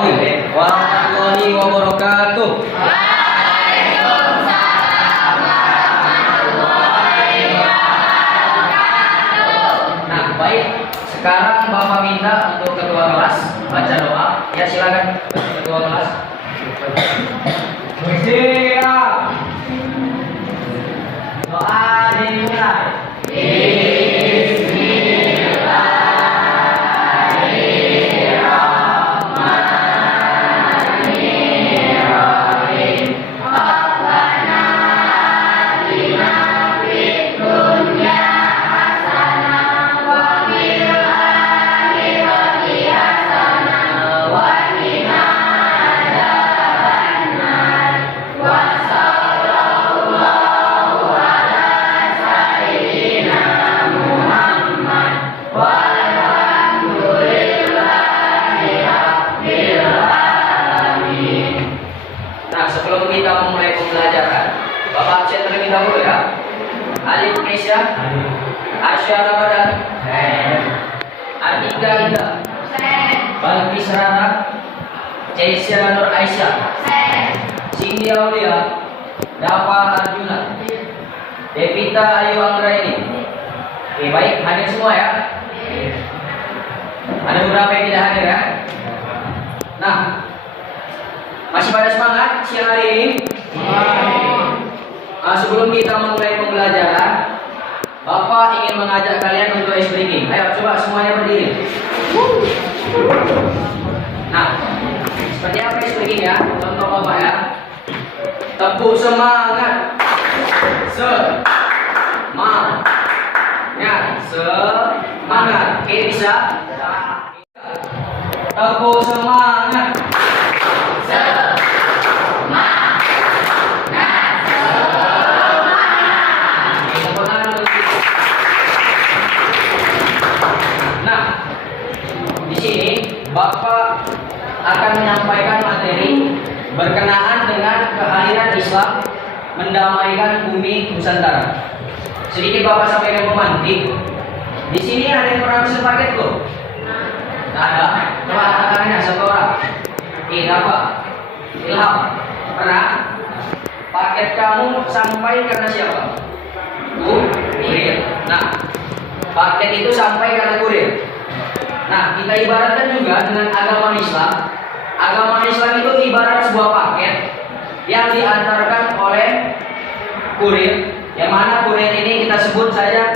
Warahmatullahi wabarakatuh. Nah, baik. Sekarang Bapak minta untuk ketua kelas baca doa. Ya, silakan ketua kelas. Siap. Doa dimulai. Nah, sebelum kita memulai pembelajaran, Bapak absen terlebih dahulu ya. Alif Indonesia, Asyara Badan, Atika Ida, Balkis Rana, Cesia Nur Aisyah, Cindy Aulia, Dapa Arjuna, Devita Ayu Anggraini. Oke, baik, hadir semua ya. Ada beberapa yang tidak hadir ya. Nah, masih pada semangat siang hari ini? Sebelum kita memulai pembelajaran, Bapak ingin mengajak kalian untuk ice breaking. Ayo coba semuanya berdiri. Nah, seperti apa ice breaking ya? Contoh Bapak ya. Tepuk semangat. Semangat. Oke, bisa? Tepuk semangat. Bapak akan menyampaikan materi berkenaan dengan kehadiran Islam mendamaikan bumi Nusantara. Sedikit Bapak sampaikan pemantik. Di sini ada yang pernah pesan paket kok? Tidak ada. Coba angkat tangannya satu orang. Iya Pak. Ilham. Pernah? Paket kamu sampai karena siapa? Kurir. Nah, paket itu sampai karena kurir. Nah, kita ibaratkan juga dengan agama Islam. Agama Islam itu ibarat sebuah paket yang diantarkan oleh kurir, yang mana kurir ini kita sebut saja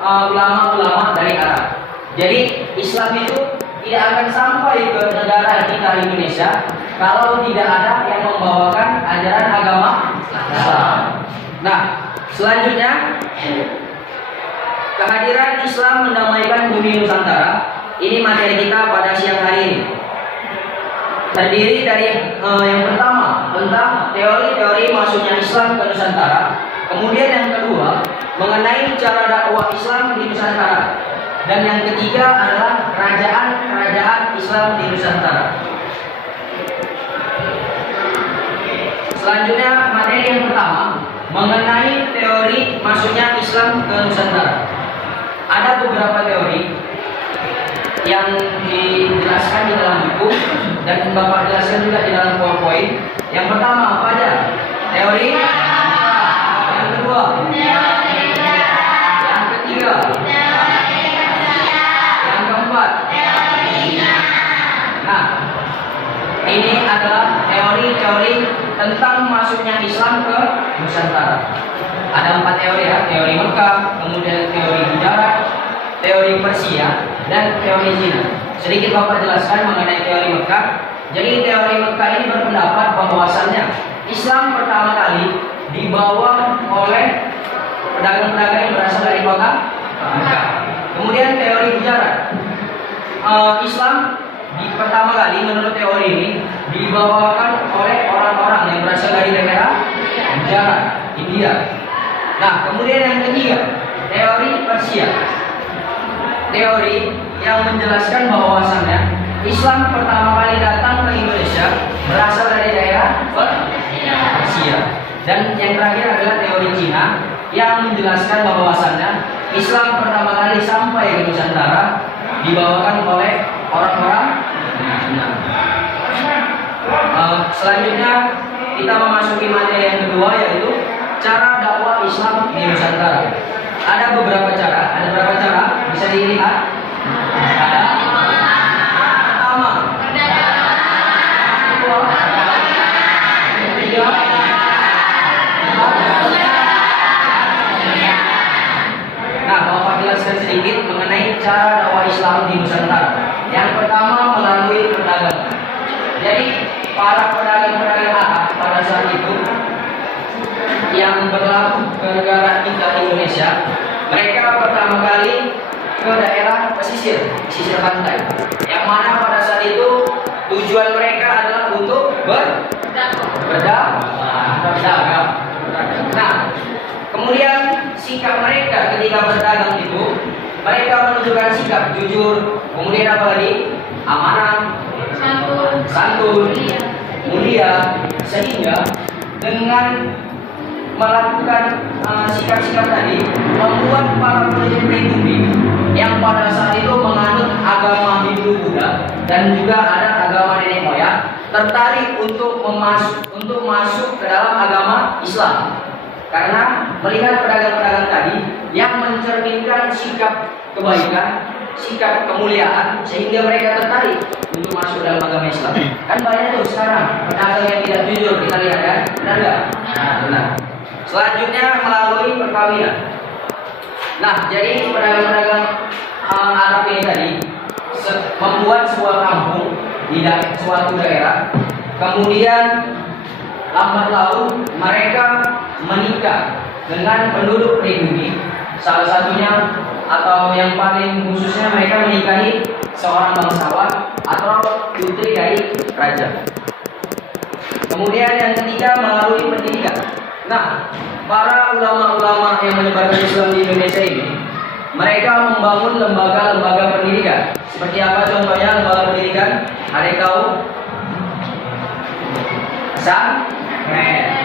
ulama-ulama dari Arab. Jadi Islam itu tidak akan sampai ke negara kita Indonesia kalau tidak ada yang membawakan ajaran agama Islam. Nah, selanjutnya kehadiran Islam mendamaikan bumi Nusantara. Ini materi kita pada siang hari ini. Terdiri dari yang pertama tentang teori-teori masuknya Islam ke Nusantara. Kemudian yang kedua mengenai cara dakwah Islam di Nusantara. Dan yang ketiga adalah kerajaan-kerajaan Islam di Nusantara. Selanjutnya materi yang pertama mengenai teori masuknya Islam ke Nusantara. Ada beberapa teori yang dijelaskan di dalam buku dan Bapak jelaskan juga di dalam PowerPoint. Yang pertama apa aja? Teori. Yang kedua. Yang ketiga. Yang keempat. Nah, ini adalah teori-teori tentang masuknya Islam ke Nusantara. Ada 4 teori ya, teori Mekah, kemudian teori Gujarat, teori Persia, dan teori Cina. Sedikit Bapak jelaskan mengenai teori Mekah. Jadi teori Mekah ini berpendapat bahwasannya Islam pertama kali dibawa oleh pedagang-pedagang yang berasal dari kota Mekah. Kemudian teori Gujarat, Islam pertama kali menurut teori ini dibawakan oleh orang-orang yang berasal dari daerah Gujarat, India. Nah, kemudian yang ketiga, teori Persia. Teori yang menjelaskan bahwasannya Islam pertama kali datang ke Indonesia berasal dari daerah Persia. Dan yang terakhir adalah teori Cina yang menjelaskan bahwasannya Islam pertama kali sampai ke Nusantara dibawakan oleh orang-orang Cina. Selanjutnya kita memasuki materi yang kedua, yaitu cara dakwah Islam di Nusantara. Ada beberapa cara, bisa dilihat. Ada pertama, kedua, ketiga, nah, Bapak jelaskan sedikit mengenai cara dakwah Islam di Nusantara. Yang pertama, melalui perdagangan. Jadi para pedagang-pedagang Arab pada saat itu yang berlaku ke negara kita Indonesia, mereka pertama kali ke daerah pesisir pantai, yang mana pada saat itu tujuan mereka adalah untuk berdagang. Nah, kemudian sikap mereka ketika berdagang itu, mereka menunjukkan sikap jujur, kemudian apa lagi? Amanah, santun, mulia, sehingga dengan melakukan sikap-sikap tadi membuat para penduduk pribumi yang pada saat itu menganut agama Hindu-Buddha dan juga ada agama nenek moyang tertarik untuk masuk ke dalam agama Islam, karena melihat pedagang-pedagang tadi yang mencerminkan sikap kebaikan, sikap kemuliaan, sehingga mereka tertarik untuk masuk dalam agama Islam. Kan banyak tuh sekarang pedagang yang tidak jujur, kita lihat kan, benar nggak? Benar. Selanjutnya melalui perkawinan. Nah, jadi pedagang-pedagang Arab ini tadi membuat sebuah kampung di suatu daerah, kemudian lambat laun mereka menikah dengan penduduk pribumi. Salah satunya atau yang paling khususnya mereka menikahi seorang bangsawan atau putri dari raja. Kemudian yang ketiga melalui pendidikan. Nah, para ulama-ulama yang menyebarkan Islam di Indonesia ini, mereka membangun lembaga-lembaga pendidikan. Seperti apa contohnya lembaga pendidikan? Ada yang tahu?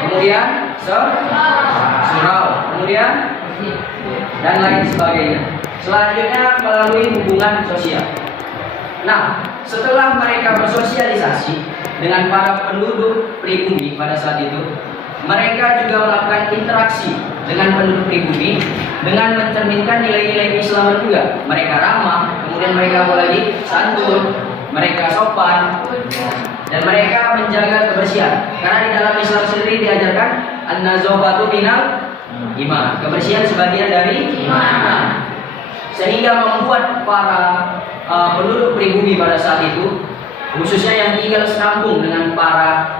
Kemudian surau, kemudian dan lain sebagainya. Selanjutnya melalui hubungan sosial. Nah, setelah mereka bersosialisasi dengan para penduduk pribumi pada saat itu, mereka juga melakukan interaksi dengan penduduk pribumi dengan mencerminkan nilai-nilai keislaman juga. Mereka ramah, kemudian mereka apalagi santun, mereka sopan, dan mereka menjaga kebersihan. Karena di dalam Islam sendiri diajarkan an-nazafatu minal iman, kebersihan sebagian dari iman. Sehingga membuat para penduduk pribumi pada saat itu, khususnya yang tinggal sekampung dengan para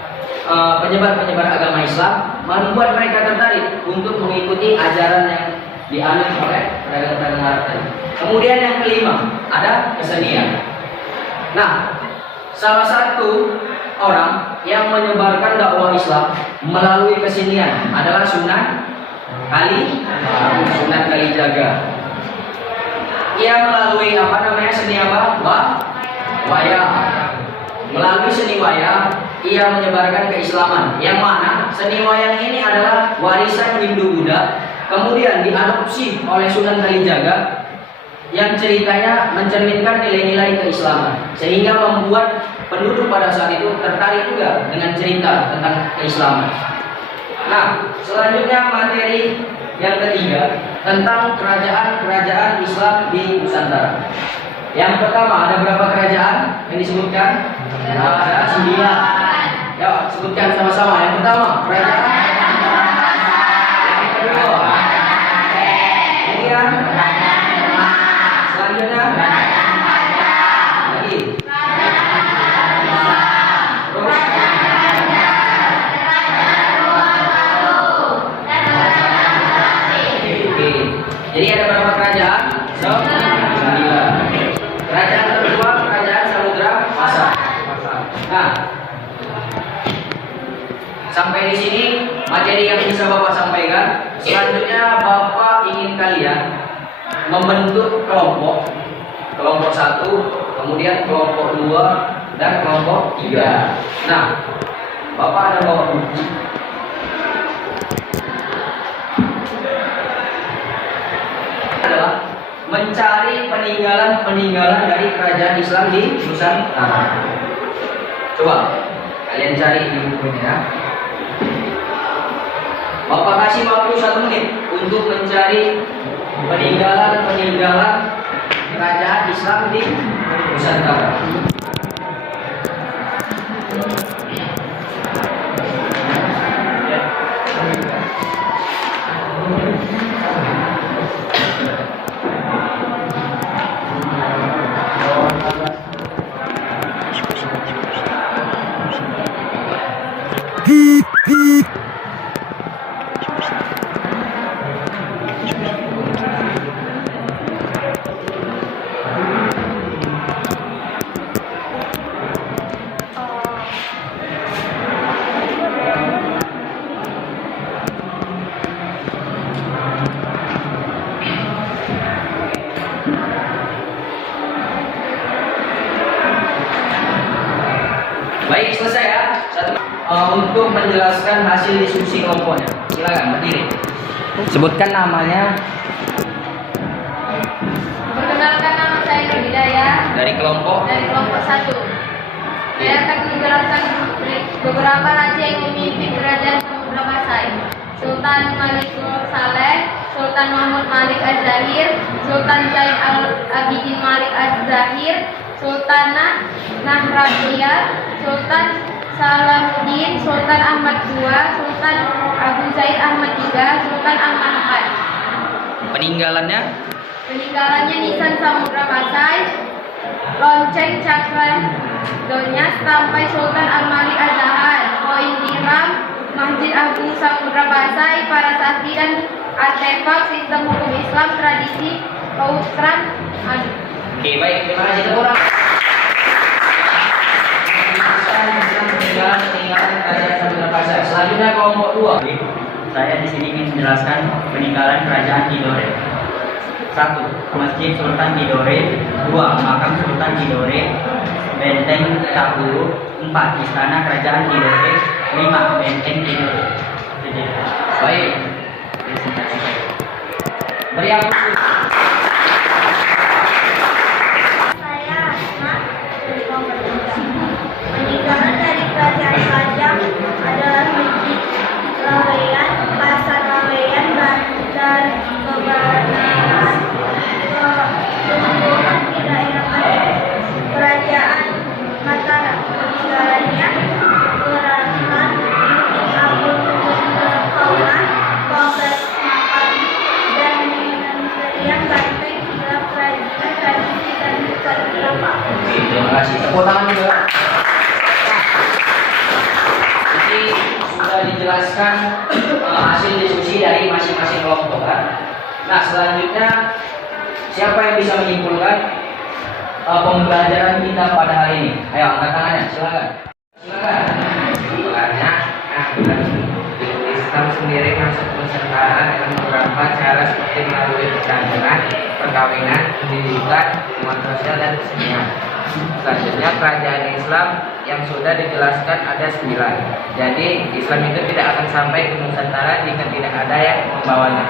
penyebar-penyebar agama Islam, membuat mereka tertarik untuk mengikuti ajaran yang dianut oleh pedagang-pedagang Arab tadi. Kemudian yang kelima, ada kesenian. Nah, salah satu orang yang menyebarkan dakwah Islam melalui kesenian adalah Sunan Kalijaga. Ia melalui seni apa? Wayang. Melalui seni wayang, ia menyebarkan keislaman. Yang mana seni wayang ini adalah warisan Hindu-Buddha, kemudian diadopsi oleh Sunan Kalijaga, yang ceritanya mencerminkan nilai-nilai keislaman, sehingga membuat penduduk pada saat itu tertarik juga dengan cerita tentang keislaman. Nah, selanjutnya materi yang ketiga tentang kerajaan-kerajaan Islam di Nusantara. Yang pertama, ada berapa kerajaan yang disebutkan? Ada 9. Ya, sebutkan sama-sama. Yang pertama, kerajaan. Yang kedua, kemudian selanjutnya lagi. Terus jadi ada berapa kerajaan? 9. Kerajaan kedua, kerajaan Samudra Pasar. Nah, sampai di sini materi yang bisa Bapak sampaikan. Selanjutnya Bapak ingin kalian membentuk kelompok 1, kemudian kelompok 2 dan kelompok 3. Nah, Bapak ada bawa buku. Adalah mencari peninggalan-peninggalan dari kerajaan Islam di Nusantara. Coba Kalian cari di bukunya ya. Bapak kasih waktu 1 menit untuk mencari peninggalan kerajaan Islam di Nusantara. Baik, selesai ya. Untuk menjelaskan hasil diskusi kelompoknya, silakan berdiri. Sebutkan namanya. Perkenalkan, nama saya Hidayah Dari kelompok. dari kelompok 1. Saya akan menjelaskan beberapa raja yang memimpin kerajaan Samudra Pasai. Sultan Malik Saleh, Sultan Mahmud Malik Az-Zahir, Sultan Zain Al-Abidin Malik Az-Zahir, Sultanah Nahrabiah, Sultan Salahuddin, Sultan Ahmad II, Sultan Abu Zaid Ahmad III, Sultan Ahmad IV. Peninggalannya. Peninggalannya nisan Samudra Pasai, lonceng cakra Donyas sampai Sultan Al-Malik Az-Zahar, koin dirham, Masjid Agung Samudra Pasai, para sakti dan artefak sistem hukum Islam tradisi Pautran. Oke, baik, terima kasih tepuk tangan. Peninggalan kerajaan Samudra Pasai. Selanjutnya kelompok 2. Saya di sini ingin menjelaskan peninggalan kerajaan Tidore. 1. Masjid Sultan Tidore. 2. Makam Sultan Tidore. Benteng Cakulu. 4. Istana Kerajaan Tidore. 5. Benteng Tidore. Baik. Beri aplaus. Saya Asma dari kelompok 3. Peninggalan dari kerajaan Pajang adalah Masjid Laweyan, Pasar Laweyan, Bandar Kebayoran, tumbuhan di daerah kerajaan Mataram. Peninggalannya Keraton Agung Fauna, Kompleks Makam dan Kementerian Banteng hingga kerajinan tradisi dan kaligrafi. Oke, terima kasih. Tepuk tangan juga. Jadi sudah dijelaskan hasil diskusi dari masing-masing kelompok kan. Nah, selanjutnya siapa yang bisa menyimpulkan pembelajaran kita pada hari ini? Ayo angkat tangannya, silakan. Silakan. Sebenarnya Islam sendiri masuk Nusantara dengan beberapa cara seperti melalui perdagangan, perkawinan, pendidikan, hubungan sosial dan kesenian. Selanjutnya kerajaan Islam yang sudah dijelaskan ada 9. Jadi Islam itu tidak akan sampai ke Nusantara jika tidak ada yang membawanya.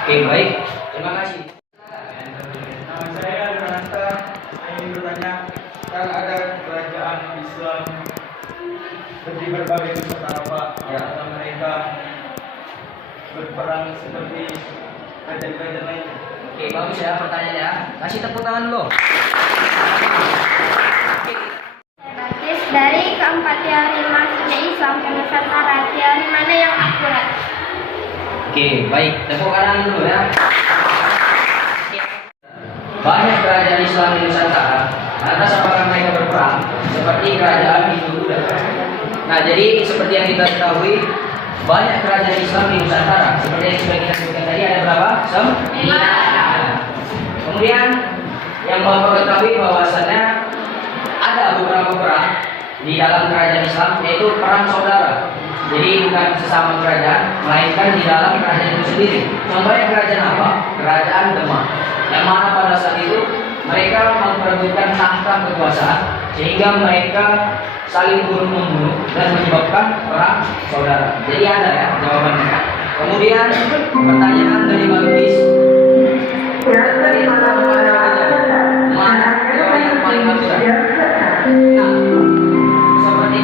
Oke, baik. Terima kasih. Nama saya Renata. Saya ingin bertanya, kan ada kerajaan Islam di berbagai Nusantara, Pak. Ya. Apakah mereka berperang seperti kerajaan-kerajaan lain? Oke, bagus ya pertanyaannya. Kasih tepuk tangan dulu. Basis dari keempat teori masuknya Islam ke Nusantara, teori mana yang akurat? Oke, baik. Tepuk kanan dulu ya. Banyak kerajaan Islam di Nusantara. Lantas apakah mereka berperang seperti kerajaan Hindu-Buddha? Nah, jadi seperti yang kita ketahui, banyak kerajaan Islam di Nusantara. Seperti yang sudah kita sebutkan tadi, ada berapa? 9. Kemudian yang Bapak ketahui bahwasannya ada beberapa perang di dalam kerajaan Islam, yaitu perang saudara. Jadi bukan sesama kerajaan, melainkan di dalam kerajaan itu sendiri. Contohnya kerajaan apa? Kerajaan Demak. Yang mana pada saat itu mereka memperebutkan tahta kekuasaan sehingga mereka saling bunuh-membunuh dan menyebabkan perang saudara. Jadi ada ya jawabannya. Kemudian pertanyaan dari Bagus, dari mana teori yang paling akurat? Nah, seperti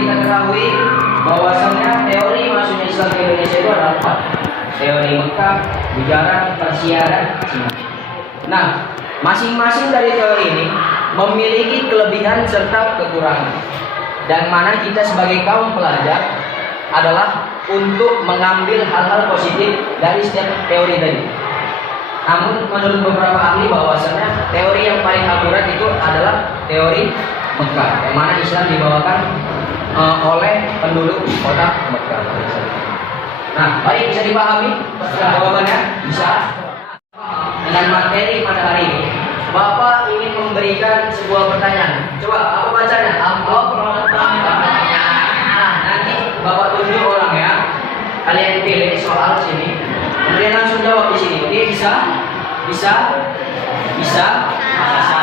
bahwasannya teori masuknya Islam ke Indonesia itu ada 4. Teori Mekah, Gujarat, Persia, dan Cina. Nah, masing-masing dari teori ini memiliki kelebihan serta kekurangan. Dan mana kita sebagai kaum pelajar adalah untuk mengambil hal-hal positif dari setiap teori tadi. Namun menurut beberapa ahli bahwasanya teori yang paling akurat itu adalah teori Mekah, yang mana Islam dibawakan oleh penduduk kota Mekah. Nah, baik, bisa dipahami jawabannya? Bisa. Dengan materi pada hari ini, Bapak ingin memberikan sebuah pertanyaan. Coba apa bacanya? Amplop pertanyaan. Nah, nanti Bapak tunjuk orang ya. Kalian pilih soal sini. Kemudian langsung jawab di sini. Oke, bisa? Bisa? Bisa? Bisa.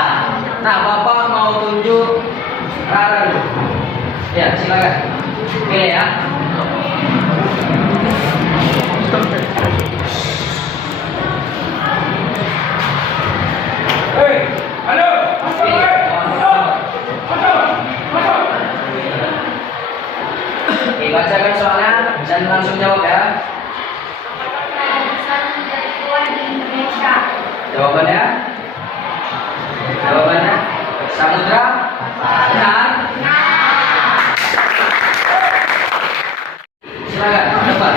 Nah, Bapak mau tunjuk Rara dulu. Ya, silakan. Pilih ya. Hei, halo, Oke, bacakan soalnya dan langsung jawab ya. Jawabannya? Jawabannya? Samudra? Benar? Silakan, depan.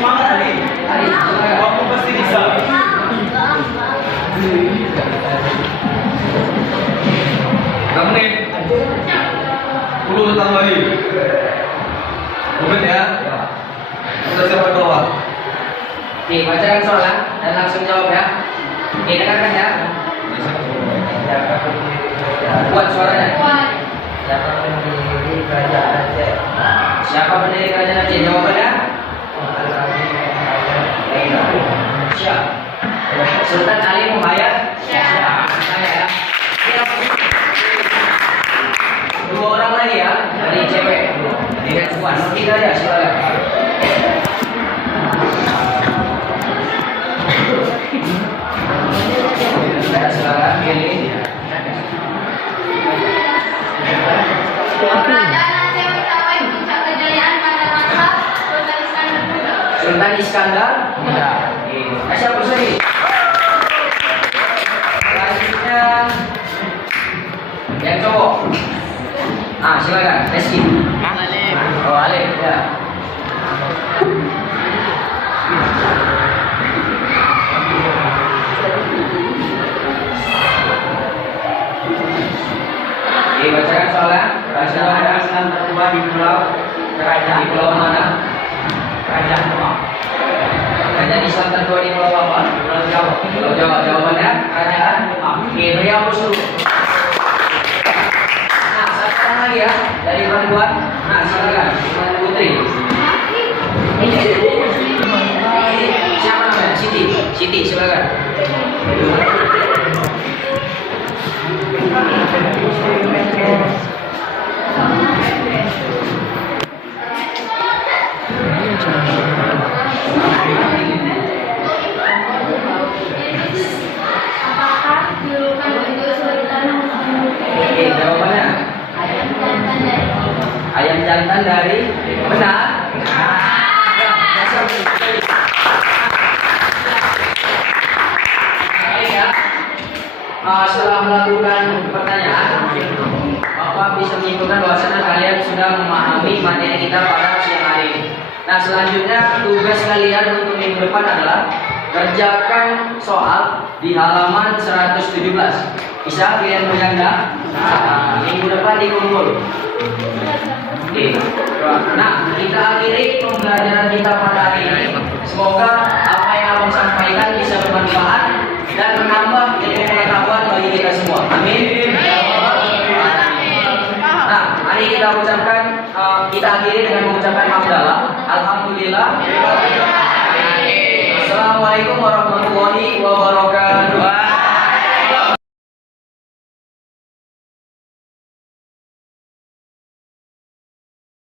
semangat Ali. Ali, silakan. Kamu pasti bisa. Menit. 10 datang lagi. Menit ya. Kita siap berdoa. Oke, bacakan soalnya dan langsung jawab ya. Oke, dengarkan ya. Buat suaranya. Siapa pendiri kerajaan Aceh? Siapa pendiri kerajaan Aceh? Jawabannya? Siap. Sultan Ali Muhayyad? Siap. Saya ya. Dua orang lagi ya, dari cewek. Dari perempuan. Tiga ya, silakan. Silakan pilih. Kerajaan Aceh mencapai puncak kejayaan pada masa Sultan Iskandar Muda. Sultan Iskandar Muda. Siapa lagi? Selanjutnya yang cowok. Ah, silakan. Reski. Oh, Alif ya. Oke, bacakan soalnya. Kerajaan Islam tertua di pulau Di pulau mana? Kerajaan Tua. Kerajaan Islam tertua di pulau apa? Pulau Jawa. Pulau Jawa. Jawabannya kerajaan. Oke, beri hapus dulu. Nah, satu orang lagi ya dari perempuan. Nah, silakan. Putri. Siapa namanya? Siti. Siti, silakan. Apakah julukan untuk Sultan Oke, jawabannya ayam jantan dari benar. Baik ya. Setelah melakukan pertanyaan, Bapak bisa menyimpulkan bahwasanya kalian sudah memahami materi kita pada siang hari ini. Nah, selanjutnya tugas kalian untuk minggu depan adalah kerjakan soal di halaman 117. Bisa pilihan berganda? Nah, minggu depan dikumpul. Oke. Nah, kita akhiri pembelajaran kita pada hari ini. Semoga apa yang abang sampaikan bisa bermanfaat dan menambah ilmu pengetahuan bagi kita semua. Amin. Nah, mari kita ucapkan, kita akhiri dengan mengucapkan hamdalah. Alhamdulillah. Assalamualaikum warahmatullahi wabarakatuh.